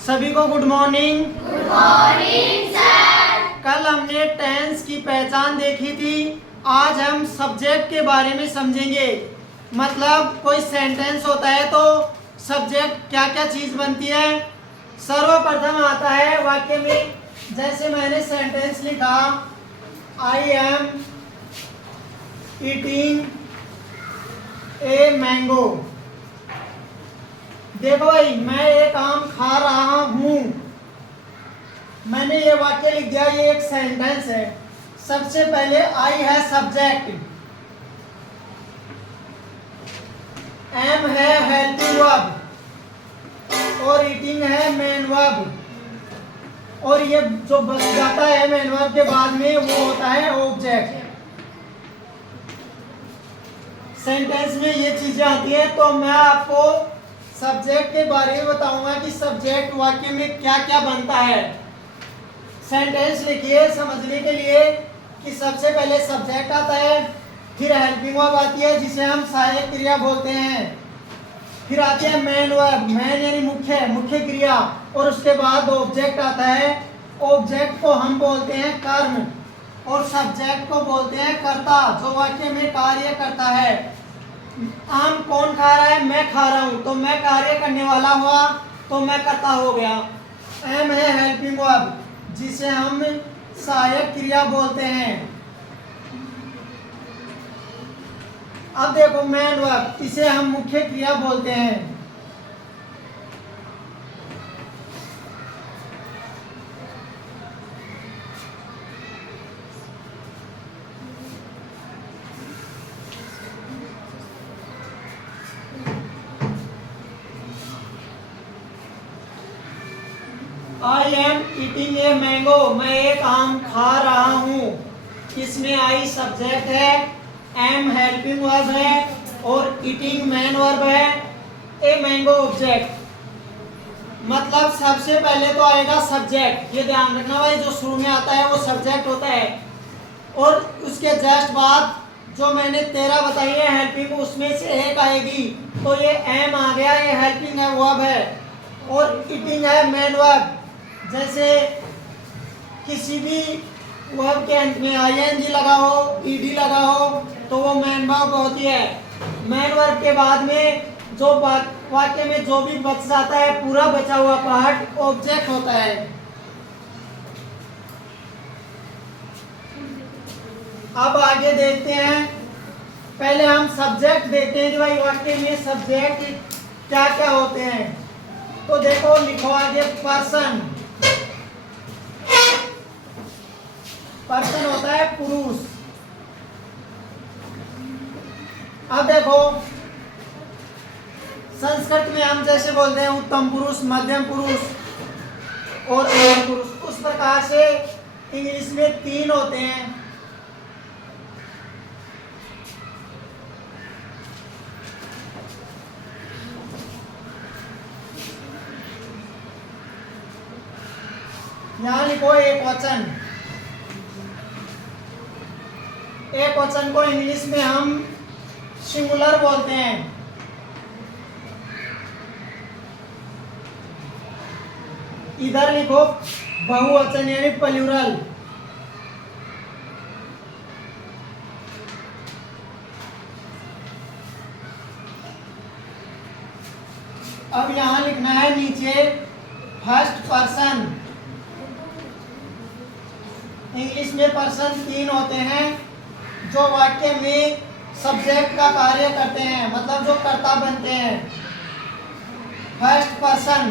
सभी को good morning. Good morning sir. कल हमने टेंस की पहचान देखी थी। आज हम सब्जेक्ट के बारे में समझेंगे। मतलब कोई सेंटेंस होता है तो सब्जेक्ट क्या क्या चीज़ बनती है। सर्वप्रथम आता है वाक्य में, जैसे मैंने सेंटेंस लिखा, I am eating a mango. देखो भाई, मैं एक आम खा रहा हूं। मैंने ये वाक्य लिख दिया, ये एक सेंटेंस है। सबसे पहले आई है सब्जेक्ट, एम है हेल्पिंग वर्ब और ईटिंग है मेन वर्ब। और ये जो बच जाता है मेन वर्ब के बाद में वो होता है ऑब्जेक्ट। सेंटेंस में ये चीजें आती हैं। तो मैं आपको सब्जेक्ट के बारे में बताऊंगा कि सब्जेक्ट वाक्य में क्या क्या बनता है। सेंटेंस लिखिए समझने के लिए कि सबसे पहले सब्जेक्ट आता है, फिर हेल्पिंग वर्ब आती है जिसे हम सहायक क्रिया बोलते हैं, फिर आती है मेन वर्ब, मेन यानी मुख्य क्रिया, और उसके बाद ऑब्जेक्ट आता है। ऑब्जेक्ट को हम बोलते हैं कर्म और सब्जेक्ट को बोलते हैं कर्ता, जो वाक्य में कार्य करता है। आम कौन खा रहा है? मैं खा रहा हूं, तो मैं कार्य करने वाला हुआ, तो मैं कर्ता हो गया। एम है हेल्पिंग वर्ब जिसे हम सहायक क्रिया बोलते हैं। अब देखो मेन वर्ब, इसे हम मुख्य क्रिया बोलते हैं। I am eating a mango, मैं एक आम खा रहा हूँ। इसमें आई सब्जेक्ट है, एम हेल्पिंग वर्ब है और ईटिंग मेन वर्ब है, ए मैंगो ऑब्जेक्ट। मतलब सबसे पहले तो आएगा सब्जेक्ट, ये ध्यान रखना भाई, जो शुरू में आता है वो सब्जेक्ट होता है। और उसके जस्ट बाद जो मैंने 13 बताई है हेल्पिंग, उसमें से एक आएगी, तो ये एम आ गया, ये हेल्पिंग है वर्ब है, और ईटिंग है मेन वर्ब। जैसे किसी भी वर्ब के अंत में आईएनजी लगा हो, ईडी लगा हो, तो वो मेन वर्ब होती है। मेन वर्ब के बाद में जो वाक्य में जो भी बच जाता है, पूरा बचा हुआ पार्ट ऑब्जेक्ट होता है। अब आगे देखते हैं। पहले हम सब्जेक्ट देखते हैं कि भाई वाक्य में सब्जेक्ट क्या क्या होते हैं। तो देखो, लिखो आगे पर्सन। पर्सन होता है पुरुष। अब देखो, संस्कृत में हम जैसे बोलते हैं उत्तम पुरुष, मध्यम पुरुष और अधम पुरुष, उस प्रकार से इंग्लिश में 3 होते हैं। यहां लिखो एक वचन। एक वचन को इंग्लिश में हम सिंगुलर बोलते हैं। इधर लिखो बहुवचन यानी प्लूरल। अब यहां लिखना है नीचे फर्स्ट पर्सन। इंग्लिश में पर्सन 3 होते हैं जो वाक्य में सब्जेक्ट का कार्य करते हैं, मतलब जो कर्ता बनते हैं। First person,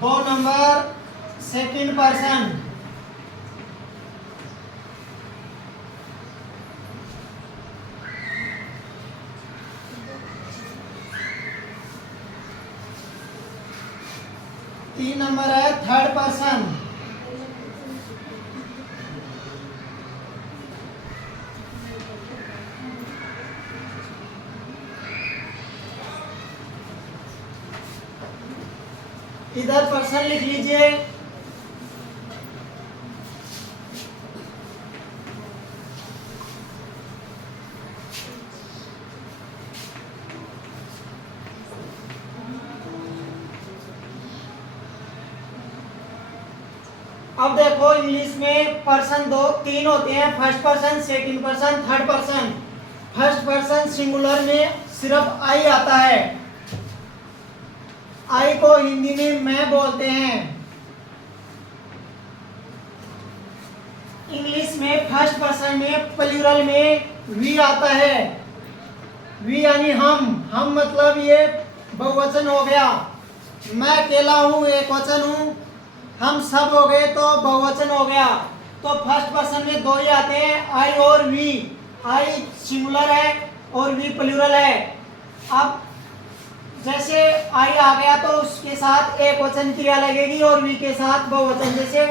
2 number second person, तीन नंबर है थर्ड पर्सन। इधर पर्सन लिख लीजिए। अब देखो इंग्लिश में पर्सन दो तीन होते हैं, first person, second person, third person. First person singular में सिर्फ आई आता है। आई को हिंदी में मैं बोलते हैं। इंग्लिश में फर्स्ट पर्सन में प्लूरल में वी आता है। वी यानी हम मतलब ये बहुवचन हो गया। मैं अकेला हूँ एक वचन हूँ, हम सब हो गए तो बहुवचन हो गया। तो फर्स्ट पर्सन में दो ही आते हैं, आई और वी। आई सिंगुलर है और वी प्लूरल है। अब जैसे आई आ गया तो उसके साथ एक वचन क्रिया लगेगी और वी के साथ बहुवचन। जैसे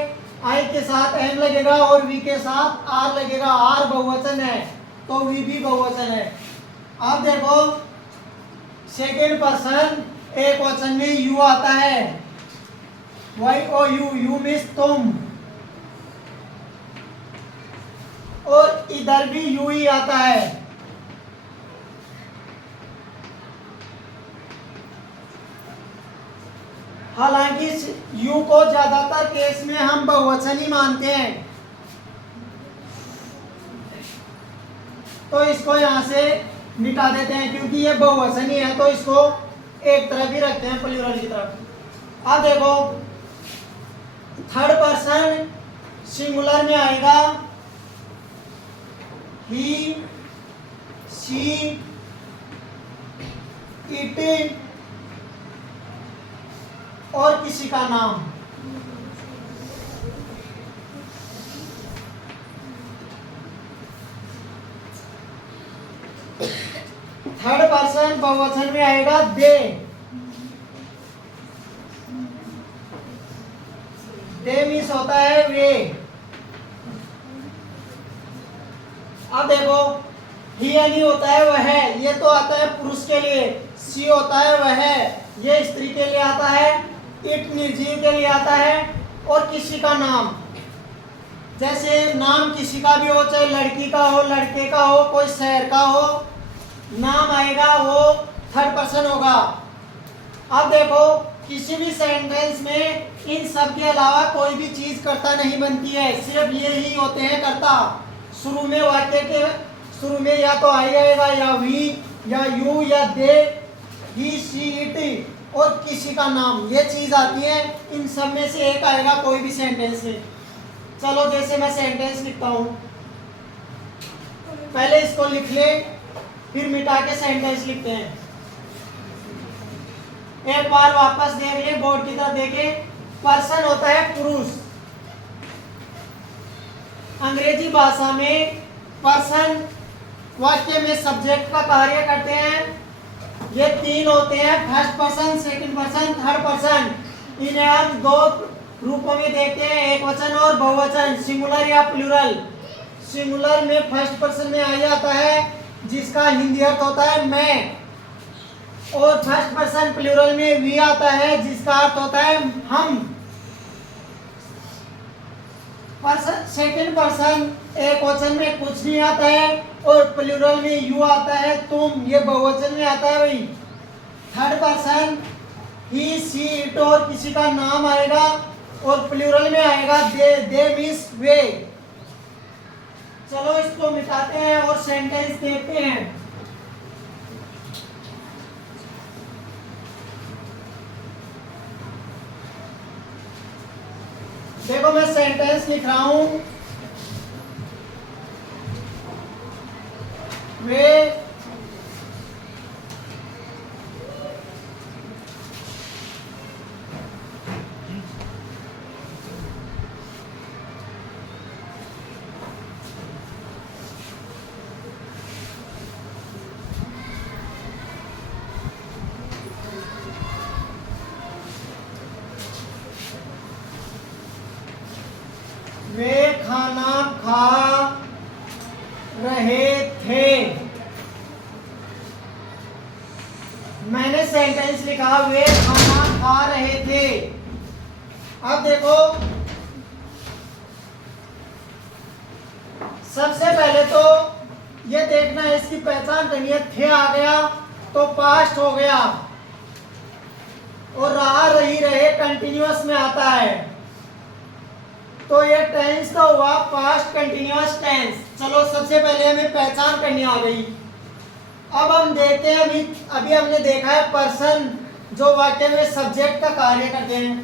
आई के साथ एम लगेगा और वी के साथ आर लगेगा। आर बहुवचन है तो वी भी बहुवचन है। अब देखो सेकेंड पर्सन एक वचन में यू आता है। Y O U, U means तुम। और इधर भी यू ही आता है। हालांकि यू को ज्यादातर केस में हम बहुवचन ही मानते हैं, तो इसको यहां से मिटा देते हैं क्योंकि ये बहुवचन ही है, तो इसको एक तरफ ही रखते हैं प्लूरल की तरफ। अब देखो थर्ड पर्सन सिंगुलर में आएगा ही, शी, इट और किसी का नाम। थर्ड पर्सन बहुवचन में आएगा दे। दे मीन्स होता है वे। अब देखो ही यानी होता है वह, ये तो आता है पुरुष के लिए। सी होता है वह, ये स्त्री के लिए आता है। इट निर्जीव के लिए आता है। और किसी का नाम, जैसे नाम किसी का भी हो, चाहे लड़की का हो, लड़के का हो, कोई शहर का हो, नाम आएगा वो थर्ड पर्सन होगा। अब देखो किसी भी सेंटेंस में इन सब के अलावा कोई भी चीज कर्ता नहीं बनती है, सिर्फ ये ही होते हैं कर्ता। शुरू में वाक्य के शुरू में या तो आई आएगा या वी या यू या दे, ही, शी, इट और किसी का नाम, ये चीज आती है। इन सब में से एक आएगा कोई भी सेंटेंस में। चलो जैसे मैं सेंटेंस लिखता हूं, पहले इसको लिख ले फिर मिटा के सेंटेंस लिखते हैं। एक बार वापस देख ले, बोर्ड की तरफ देखे। पर्सन होता है पुरुष। अंग्रेजी भाषा में पर्सन वाक्य में सब्जेक्ट का कार्य करते हैं। ये तीन होते हैं, first person, second person, third person. इन्हें हम दो रूपों में देखते हैं, एक वचन और बहुवचन, सिंगुलर या प्लूरल। सिंगुलर में फर्स्ट पर्सन में आई आता है जिसका हिंदी अर्थ होता है मैं, और फर्स्ट पर्सन प्लूरल में वी आता है जिसका अर्थ होता है हम। पर्सन सेकंड पर्सन एक वचन में कुछ नहीं आता है और प्लूरल में यू आता है तुम, ये बहुवचन में आता है वही। Third person he, she, it और किसी का नाम आएगा और प्लूरल में आएगा दे। दे मीन्स वे। चलो इसको मिटाते हैं और सेंटेंस देखते हैं। देखो मैं सेंटेंस लिख रहा हूं, वे खाना खा रहे थे। मैंने सेंटेंस लिखा वे खाना खा रहे थे। अब देखो सबसे पहले तो ये देखना है, इसकी पहचान करनी है। थे आ गया तो पास्ट हो गया और रहा, रही, रहे कंटिन्यूअस में आता है। तो ये टेंस का हुआ पास्ट कंटिन्यूअस टेंस। चलो सबसे पहले हमें पहचान करनी आ गई। अब हम देखते हैं, अभी हमने देखा है पर्सन जो वाक्य में सब्जेक्ट का कार्य करते हैं।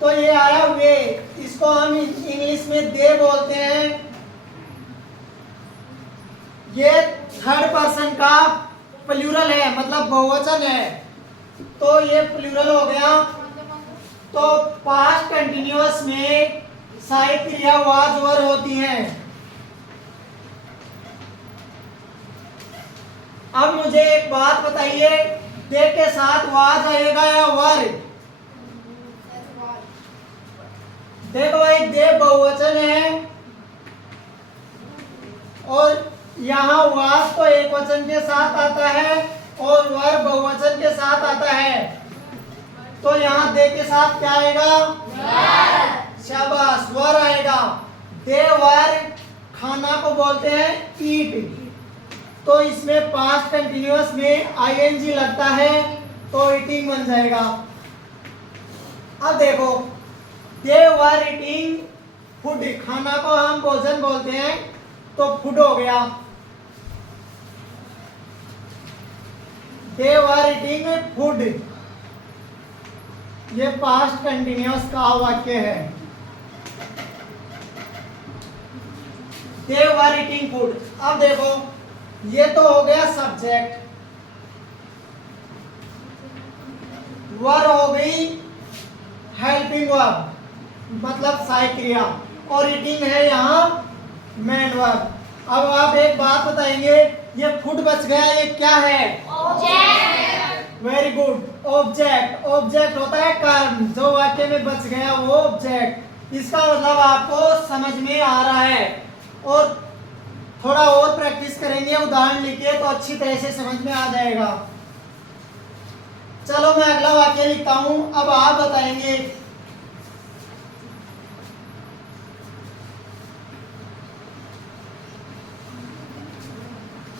तो ये आया वे, इसको हम इंग्लिश में दे बोलते हैं। ये थर्ड पर्सन का प्लूरल है, मतलब बहुवचन है, तो ये प्लूरल हो गया। तो पास्ट कंटिन्यूअस में सहायक क्रिया वाज वर होती हैं। अब मुझे एक बात बताइए, दे के साथ वाज आएगा या वर? देखो भाई, दे बहुवचन है और यहाँ वाज तो एक वचन के साथ आता है और वर बहुवचन के साथ आता है। तो यहाँ दे के साथ क्या आएगा? शाबाश, वर आएगा। दे वर खाना को बोलते हैं ईट, तो इसमें पास्ट कंटिन्यूअस में आईएनजी लगता है तो ईटिंग बन जाएगा। अब देखो, दे वर ईटिंग फूड, खाना को हम भोजन बोलते हैं तो फूड हो गया। दे वर ईटिंग फूड, ये पास्ट कंटिन्यूअस का वाक्य है। दे वर ईटिंग फूड। अब देखो, ये तो हो गया सब्जेक्ट, वर हो गई हेल्पिंग वर्ब, मतलब सहायक क्रिया, और ईटिंग है यहाँ मेन वर्ब। अब आप एक बात बताएंगे, ये फूड बच गया, ये क्या है? Object. Very good, object. Object होता है कर्म, जो वाक्य में बच गया वो ऑब्जेक्ट। इसका मतलब आपको समझ में आ रहा है, और थोड़ा और प्रैक्टिस करेंगे, उदाहरण लिखिए तो अच्छी तरह से समझ में आ जाएगा। चलो मैं अगला वाक्य लिखता हूं, अब आप बताएंगे।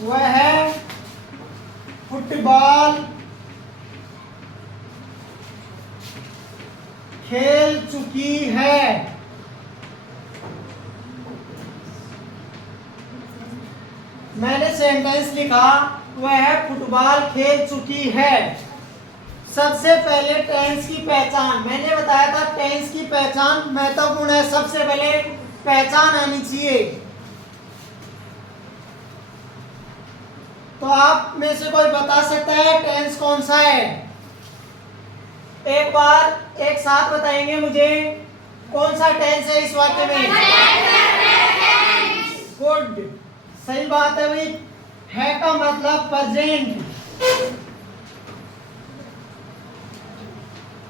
वह है फुटबॉल खेल चुकी है। मैंने सेंटेंस लिखा, वह फुटबॉल खेल चुकी है। सबसे पहले टेंस की पहचान, मैंने बताया था टेंस की पहचान महत्वपूर्ण है। सबसे पहले पहचान आनी चाहिए। तो आप में से कोई बता सकता है टेंस कौन सा है? एक बार एक साथ बताएंगे मुझे, कौन सा टेंस है इस वाक्य में? गुड, सही बात है भाई। है का मतलब प्रेजेंट,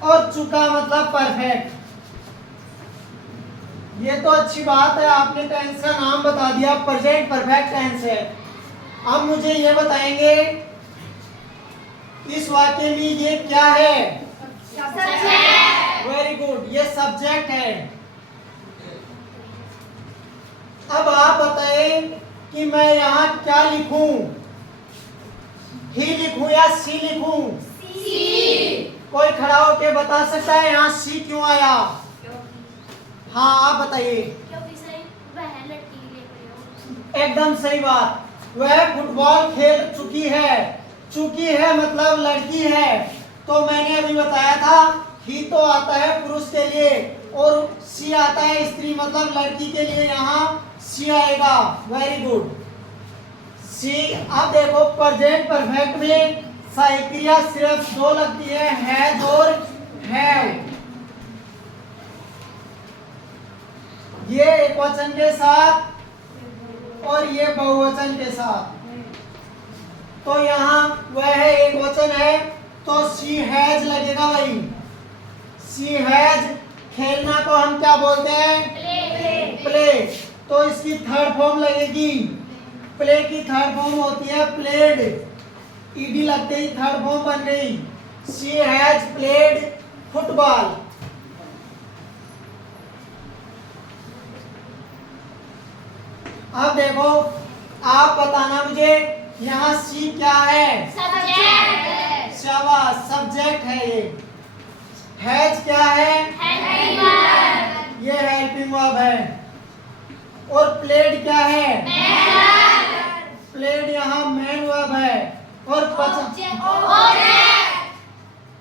और चुका मतलब परफेक्ट। ये तो अच्छी बात है, आपने टेंस का नाम बता दिया, प्रेजेंट परफेक्ट टेंस है। अब मुझे ये बताएंगे, इस वाक्य में ये क्या है? वेरी गुड, ये सब्जेक्ट है। अब आप बताएं कि मैं यहाँ क्या लिखूं? ही लिखूं या सी लिखूं? सी। कोई खड़ा होके बता सकता है यहाँ सी क्यों आया? हाँ, आप बताइए। क्योंकि सही वह लड़की के लिए प्रयोग। एकदम सही बात। वह फुटबॉल खेल चुकी है। चुकी है मतलब लड़की है। तो मैंने अभी बताया था, ही तो आता है पुरुष के लिए और सी आता है स्त्री मतलब लड़की के लिए, यहाँ सी आएगा। वेरी गुड, सी। अब देखो, प्रेजेंट परफेक्ट में सहायक क्रिया सिर्फ दो लगती है, हैज और हैव। ये एक वचन के साथ और ये बहुवचन के साथ। तो यहाँ वह है एक वचन है तो सी हैज लगेगा भाई। सी हैज, खेलना को हम क्या बोलते हैं? प्ले। तो इसकी थर्ड फॉर्म लगेगी। प्ले की थर्ड फॉर्म होती है प्लेड। ईडी लगते ही थर्ड फॉर्म बन गई। She has played football. अब देखो, आप बताना मुझे, यहाँ सी क्या है? सब्जेक्ट। शाबाश, सब्जेक्ट है ये। हैज क्या है? Helping verb. ये हेल्पिंग वर्ब है। और प्लेड क्या है? प्लेड यहाँ मैन वर्ब है। और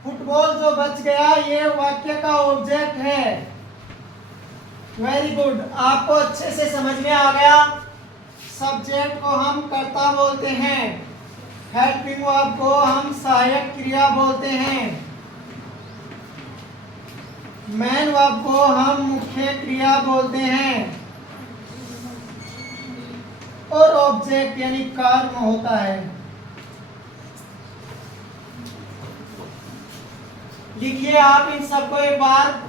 फुटबॉल जो बच गया ये वाक्य का ऑब्जेक्ट है। वेरी गुड, आपको अच्छे से समझ में आ गया। सब्जेक्ट को हम कर्ता बोलते हैं, हेल्पिंग वर्ब को हम सहायक क्रिया बोलते हैं, मेन वर्ब को हम मुख्य क्रिया बोलते हैं, और ऑब्जेक्ट यानी कर्म होता है। लिखिए आप इन सबको एक बार।